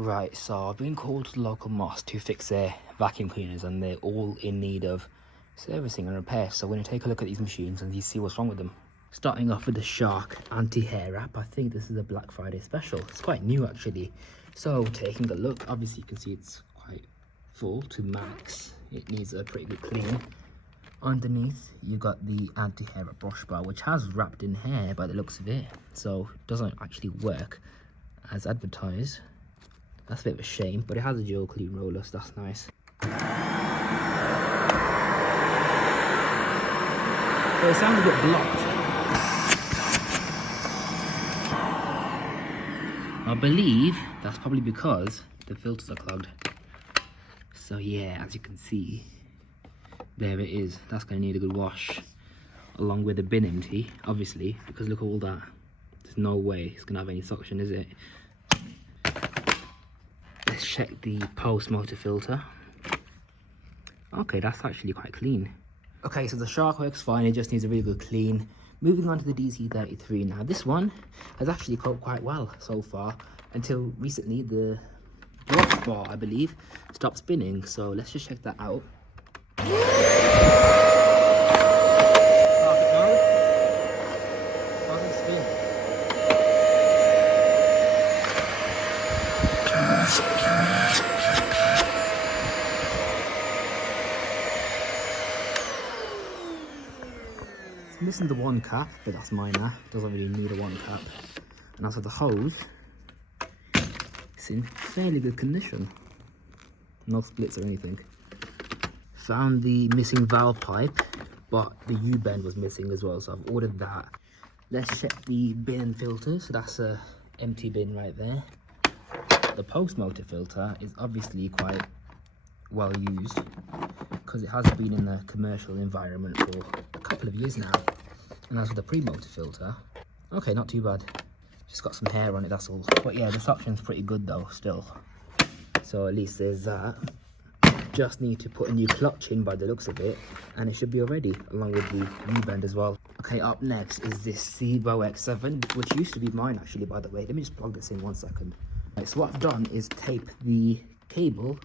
Right, so I've been called to the local Moss to fix their vacuum cleaners and they're all in need of servicing and repair. So we're going to take a look at these machines and see what's wrong with them. Starting off with the Shark anti-hair wrap. I think this is a Black Friday special. It's quite new actually. So taking a look, obviously you can see it's quite full to max. It needs a pretty good clean. Underneath you've got the anti-hair wrap brush bar, which has wrapped in hair by the looks of it. So it doesn't actually work as advertised. That's a bit of a shame, but it has a dual clean roller, so that's nice. So it sounds a bit blocked. I believe that's probably because the filters are clogged. So yeah, as you can see, there it is. That's going to need a good wash, along with the bin empty, obviously, because look at all that. There's no way it's going to have any suction, is it? Let's check the post motor filter. Okay, that's actually quite clean. Okay, so the Shark works fine, it just needs a really good clean. Moving on to the DC33 now. This one has actually coped quite well so far, until recently the brush bar, I believe, stopped spinning. So let's just check that out. It's missing the one cap, but that's minor. Doesn't really need a one cap. And as for the hose, it's in fairly good condition. No splits or anything. Found the missing valve pipe, but the U-bend was missing as well, so I've ordered that. Let's check the bin and filter. So that's a empty bin right there. The post motor filter is obviously quite well used because it has been in the commercial environment for a couple of years now. And as for the pre-motor filter, okay, not too bad. Just got some hair on it, that's all. But yeah, the suction's pretty good though, still. So at least there's that. Just need to put a new clutch in by the looks of it, and it should be already, along with the U-bend as well. Okay, up next is this Sebo X7, which used to be mine actually, by the way. Let me just plug this in 1 second. Right, so what I've done is tape the cable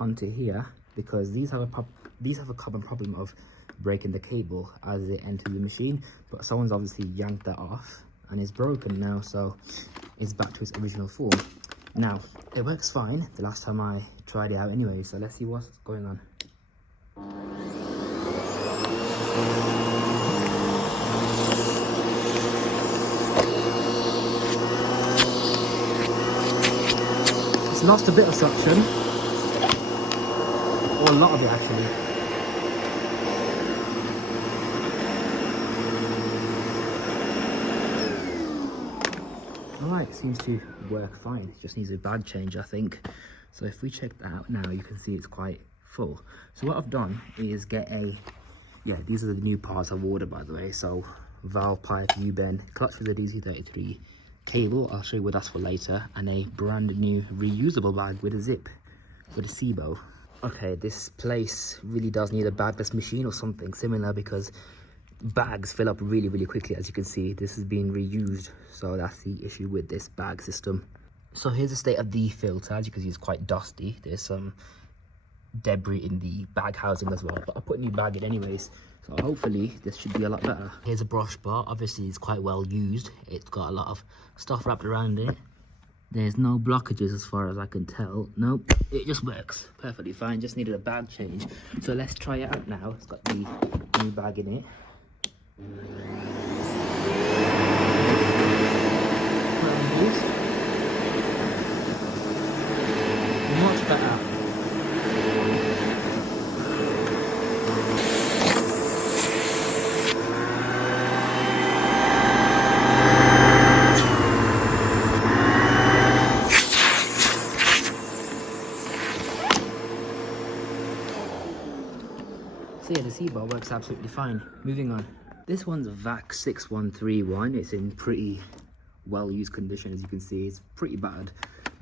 onto here, because these have a common problem of breaking the cable as it enters the machine, but someone's obviously yanked that off and it's broken now, so it's back to its original form. Now it works fine the last time I tried it out anyway, so let's see what's going on. It's lost a bit of suction, or a lot of it actually. Alright, seems to work fine. It just needs a bag change, I think. So if we check that out now, you can see it's quite full. So what I've done is get these are the new parts I've ordered, by the way. So valve pipe, U-bend, clutch for the DC33, cable, I'll show you what that's for later, and a brand new reusable bag with a zip, with a Sebo. Okay, this place really does need a bagless machine or something similar, because bags fill up really quickly. As you can see, this is being reused, so that's the issue with this bag system. So here's the state of the filter. As you can see, it's quite dusty. There's some debris in the bag housing as well, but I put a new bag in anyways, so hopefully this should be a lot better. Here's a brush bar. Obviously it's quite well used. It's got a lot of stuff wrapped around it. There's no blockages as far as I can tell. Nope, it just works perfectly fine. Just needed a bag change. So let's try it out now. It's got the new bag in it. Much better. So yeah, the Sebo works absolutely fine. Moving on. This one's a VAC 6131. It's in pretty well-used condition, as you can see. It's pretty bad.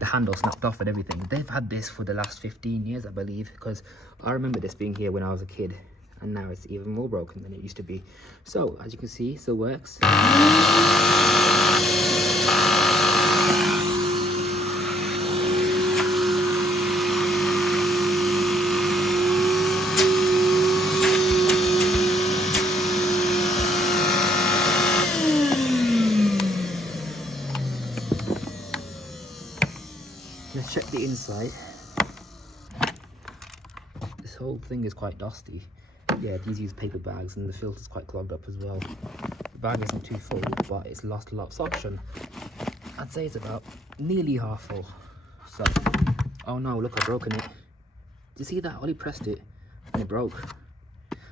The handle snapped off and everything. They've had this for the last 15 years, I believe, because I remember this being here when I was a kid, and now it's even more broken than it used to be. So, as you can see, it still works. Let's check the inside. This whole thing is quite dusty. Yeah, these use paper bags and the filter's quite clogged up as well. The bag isn't too full, but it's lost a lot of suction. I'd say it's about nearly half full. So, oh no, look, I've broken it. Do you see that? I only pressed it and it broke.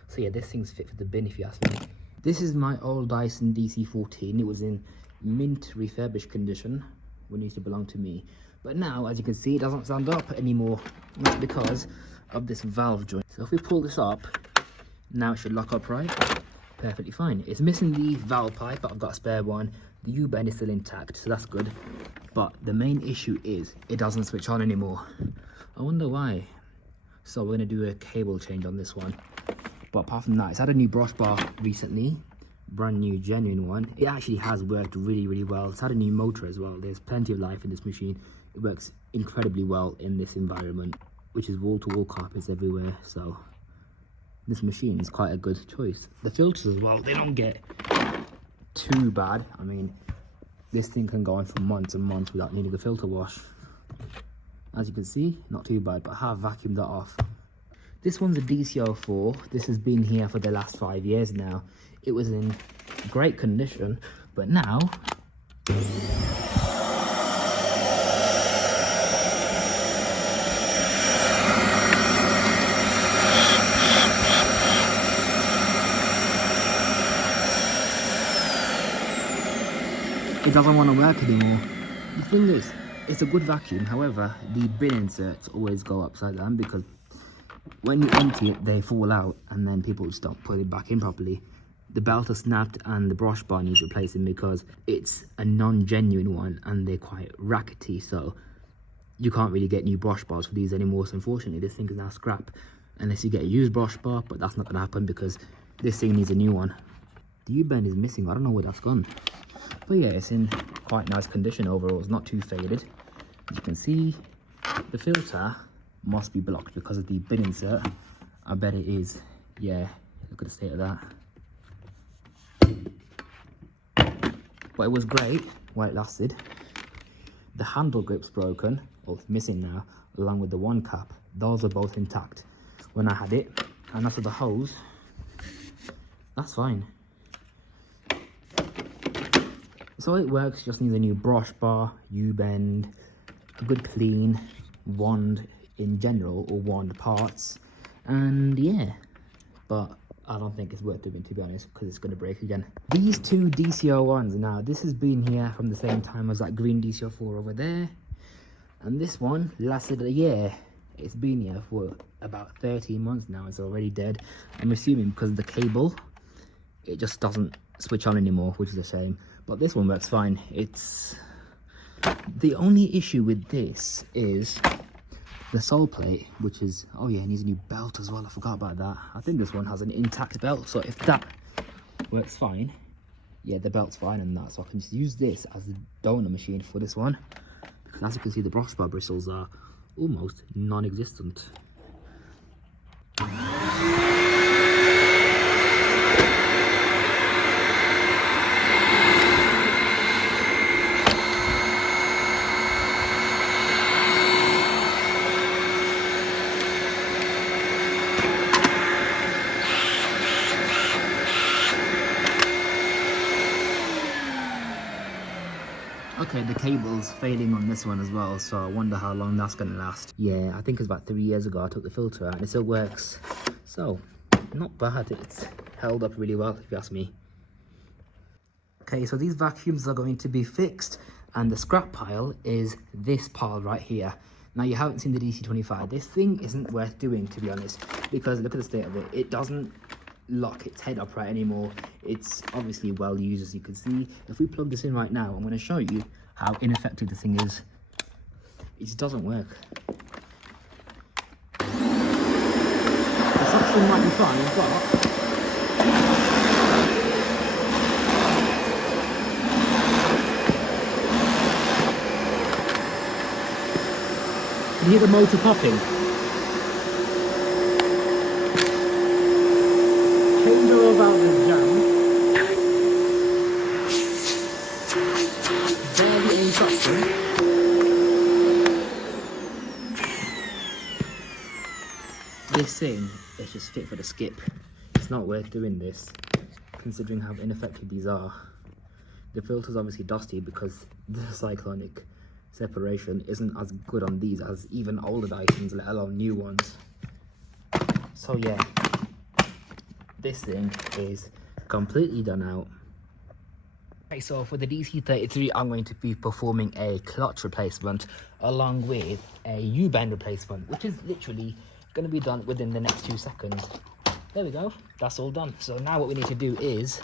So yeah, this thing's fit for the bin if you ask me. This is my old Dyson DC14. It was in mint refurbished condition when it used to belong to me. But now, as you can see, it doesn't stand up anymore. And that's because of this valve joint. So if we pull this up, now it should lock up right. Perfectly fine. It's missing the valve pipe, but I've got a spare one. The U-bend is still intact, so that's good. But the main issue is it doesn't switch on anymore. I wonder why. So we're gonna do a cable change on this one. But apart from that, it's had a new brush bar recently. Brand new, genuine one. It actually has worked really, really well. It's had a new motor as well. There's plenty of life in this machine. It works incredibly well in this environment, which is wall-to-wall carpets everywhere. So this machine is quite a good choice. The filters as well, they don't get too bad. I mean, this thing can go on for months and months without needing a filter wash. As you can see, not too bad, but I have vacuumed that off. This one's a DC04. This has been here for the last 5 years now. It was in great condition, but now it doesn't want to work anymore. The thing is, it's a good vacuum. However, the bin inserts always go upside down because when you empty it, they fall out and then people just don't put it back in properly. The belt has snapped and the brush bar needs replacing because it's a non-genuine one and they're quite rackety, so you can't really get new brush bars for these anymore. So unfortunately, this thing is now scrap unless you get a used brush bar, but that's not going to happen because this thing needs a new one. The U-bend is missing. I don't know where that's gone. But yeah, it's in quite nice condition overall. It's not too faded. As you can see, the filter must be blocked because of the bin insert. I bet it is. Yeah, look at the state of that. But it was great while it lasted. The handle grip's broken, or it's missing now, along with the one cap. Those are both intact when I had it. And as for the hose, that's fine. So it works, just needs a new brush bar, U-bend, a good clean, wand in general, or wand parts, and yeah, but I don't think it's worth doing, to be honest, because it's going to break again. These two DC01s now, this has been here from the same time as that green DC04 over there, and this one lasted a year. It's been here for about 13 months now. It's already dead. I'm assuming because of the cable, it just doesn't switch on anymore, which is a shame. But this one works fine. It's the only issue with this is the sole plate, which is, oh yeah, it needs a new belt as well. I forgot about that. I think this one has an intact belt, so if that works fine, yeah, the belt's fine and that, so I can just use this as a donor machine for this one, because as you can see, the brush bar bristles are almost non-existent. Okay, the cable's failing on this one as well, so I wonder how long that's gonna last. Yeah, I think it's about 3 years ago I took the filter out and it still works. So, not bad. It's held up really well, if you ask me. Okay, so these vacuums are going to be fixed, and the scrap pile is this pile right here. Now, you haven't seen the DC25. This thing isn't worth doing, to be honest, because look at the state of it. It doesn't lock its head upright anymore. It's obviously well used, as you can see. If we plug this in right now, I'm going to show you how ineffective the thing is. It just doesn't work. The suction might be fine, but can you hear the motor popping? Change all about this jam. Barely any suction. This thing is just fit for the skip. It's not worth doing this, considering how ineffective these are. The filter's obviously dusty because the cyclonic separation isn't as good on these as even older Dysons, let alone new ones. So yeah, this thing is completely done out. Okay, so for the DC33, I'm going to be performing a clutch replacement along with a U-bend replacement, which is literally going to be done within the next 2 seconds. There we go, that's all done. So now what we need to do is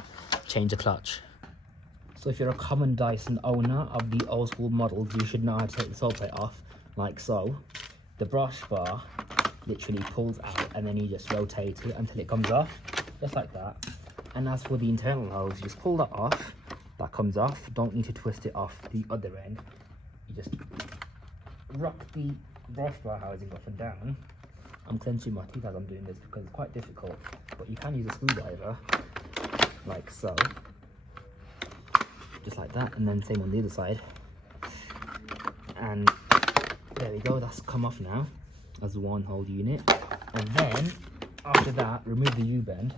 change the clutch. So if you're a common Dyson owner of the old school models, you should know how to take the sole plate off, like so. The brush bar literally pulls out and then you just rotate it until it comes off, just like that. And as for the internal hose, you just pull that off. That comes off. Don't need to twist it off the other end. You just rock the brush bar housing up and down. I'm clenching my teeth as I'm doing this because it's quite difficult, but you can use a screwdriver, like so. Just like that, and then same on the other side. And there we go, that's come off now as one whole unit. And then after that, remove the U-bend.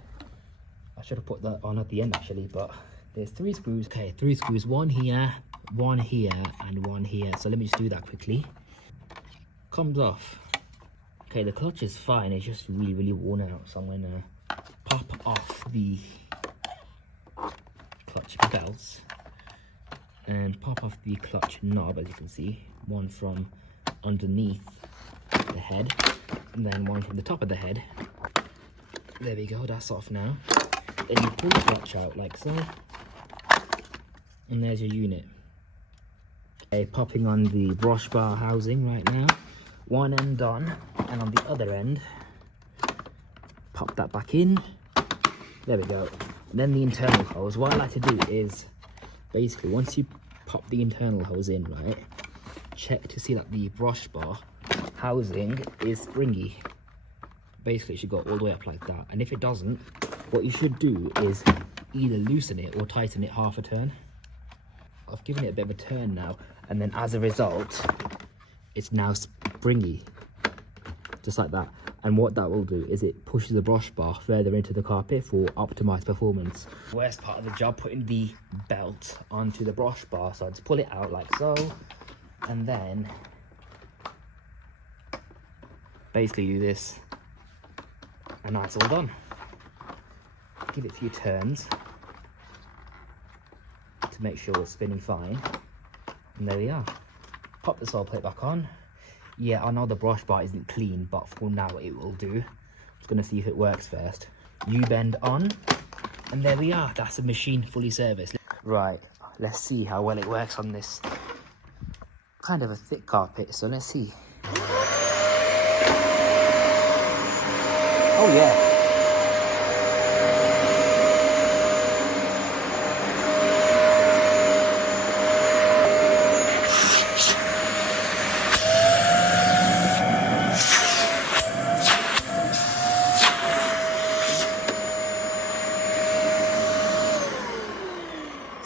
I should have put that on at the end actually, but there's 3 screws. Okay, 3 screws, one here, and one here. So let me just do that quickly. Comes off. Okay, the clutch is fine, it's just really worn out. So I'm gonna pop off the clutch belts and pop off the clutch knob, as you can see. One from underneath the head, and then one from the top of the head. There we go, that's off now. Then you pull the clutch out like so, and there's your unit. Okay, popping on the brush bar housing right now. One end on, and on the other end, pop that back in. There we go. Then the internal hose. What I like to do is, basically, once you pop the internal hose in, right, check to see that the brush bar housing is springy. Basically, it should go all the way up like that. And if it doesn't, what you should do is either loosen it or tighten it half a turn. I've given it a bit of a turn now, and then as a result, it's now springy, just like that. And what that will do is it pushes the brush bar further into the carpet for optimized performance. Worst part of the job, putting the belt onto the brush bar. So I just pull it out like so, and then basically do this, and that's all done. Give it a few turns to make sure it's spinning fine, and there we are. Pop the sole plate back on. Yeah, I know the brush bar isn't clean, but for now it will do. Just gonna see if it works first. U-bend on, and there we are. That's the machine fully serviced. Right, let's see how well it works on this kind of a thick carpet. So let's see. Oh yeah.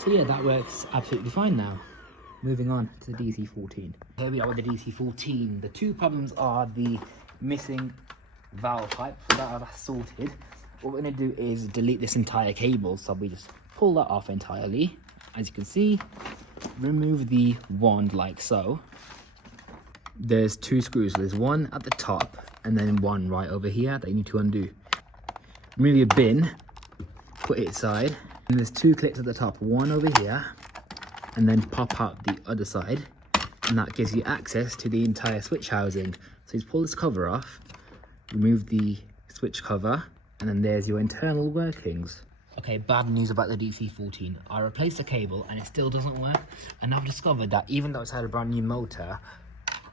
So yeah, that works absolutely fine now. Moving on to the DC14. Here we are with the DC14. The 2 problems are the missing valve pipe, so that's sorted. What we're going to do is delete this entire cable, so we just pull that off entirely. As you can see, remove the wand like so. There's 2 screws, there's one at the top and then one right over here that you need to undo. Remove your bin, put it aside. And there's 2 clips at the top, one over here, and then pop out the other side, and that gives you access to the entire switch housing. So just pull this cover off, remove the switch cover, and then there's your internal workings. Okay, bad news about the DC14. I replaced the cable and it still doesn't work, and I've discovered that even though it's had a brand new motor,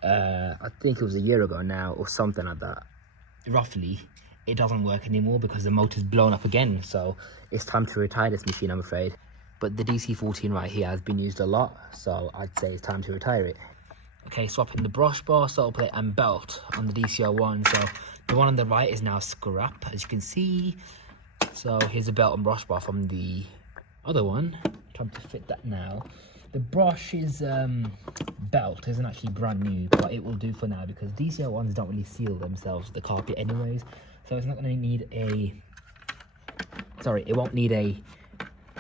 I think it was a year ago now or something like that, roughly, it doesn't work anymore because the motor's blown up again. So it's time to retire this machine, I'm afraid. But the DC14 right here has been used a lot, so I'd say it's time to retire it. Okay, swapping the brush bar, sole plate and belt on the DC01. So the one on the right is now scrap, as you can see. So here's the belt and brush bar from the other one. Time to fit that now. The brush's belt isn't actually brand new, but it will do for now because DCL ones don't really seal themselves to the carpet anyways. So it's not going to need a... Sorry, it won't need a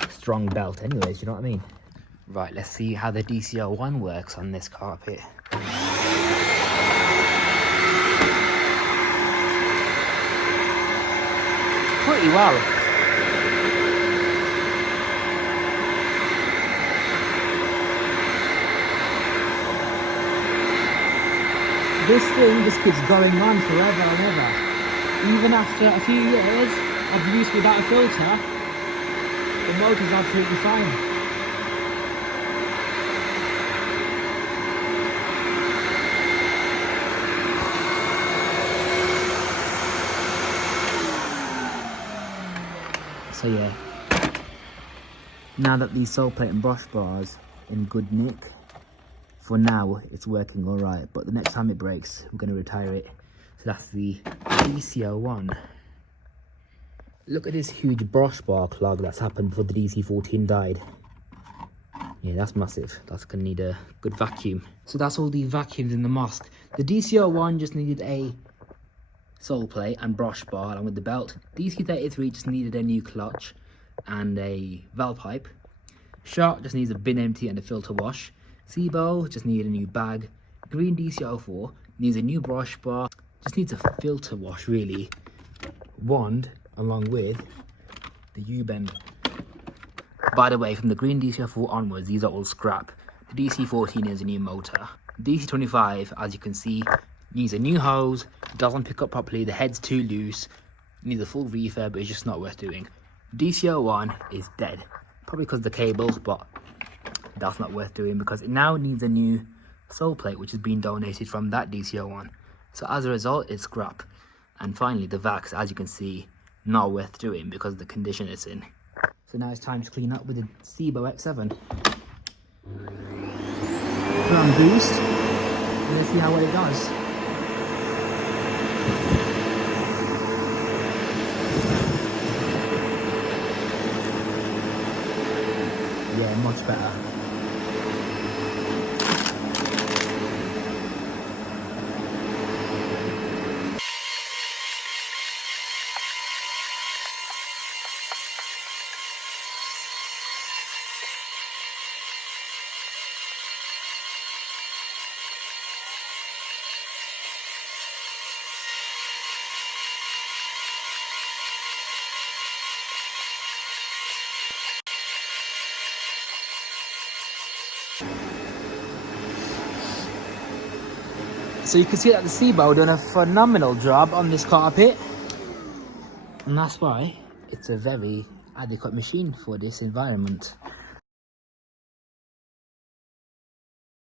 strong belt anyways, you know what I mean? Right, let's see how the DCL one works on this carpet. Pretty well. This thing just keeps going on forever and ever. Even after a few years of use without a filter, the motor's absolutely fine. So yeah, now that the sole plate and brush bar's in good nick, for now it's working alright, but the next time it breaks we're going to retire it. So that's the DCL one. Look at this huge brush bar clog that's happened before the DC14 died. Yeah, that's massive. That's going to need a good vacuum. So that's all the vacuums in the Mosque. The DCL one just needed a sole plate and brush bar along with the belt. DC33 just needed a new clutch and a valve pipe. Shark just needs a bin empty and a filter wash. Sebo just needed a new bag. Green DC04 needs a new brush bar, just needs a filter wash really. Wand along with the U-bend. By the way, from the green DC04 onwards, these are all scrap. The DC14 is a new motor. DC25, as you can see, needs a new hose, doesn't pick up properly, the head's too loose, needs a full refurb, but it's just not worth doing. DCL1 is dead, probably because of the cables, but that's not worth doing because it now needs a new sole plate, which has been donated from that DCL1. So as a result, it's scrap. And finally, the VAX, as you can see, not worth doing because of the condition it's in. So now it's time to clean up with the Sebo X7. Put on boost, and let's see how well it does. Yeah, much better. So you can see that the Sebo done a phenomenal job on this carpet, and that's why it's a very adequate machine for this environment.